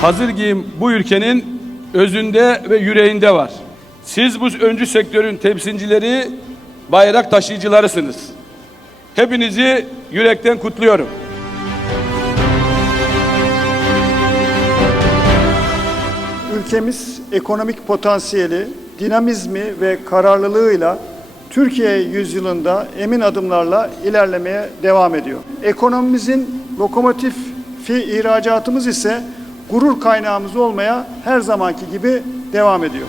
Hazır giyim bu ülkenin özünde ve yüreğinde var. Siz bu öncü sektörün temsilcileri, bayrak taşıyıcılarısınız. Hepinizi yürekten kutluyorum. Ülkemiz ekonomik potansiyeli, dinamizmi ve kararlılığıyla Türkiye yüzyılında emin adımlarla ilerlemeye devam ediyor. Ekonomimizin lokomotifi ihracatımız ise gurur kaynağımız olmaya her zamanki gibi devam ediyor.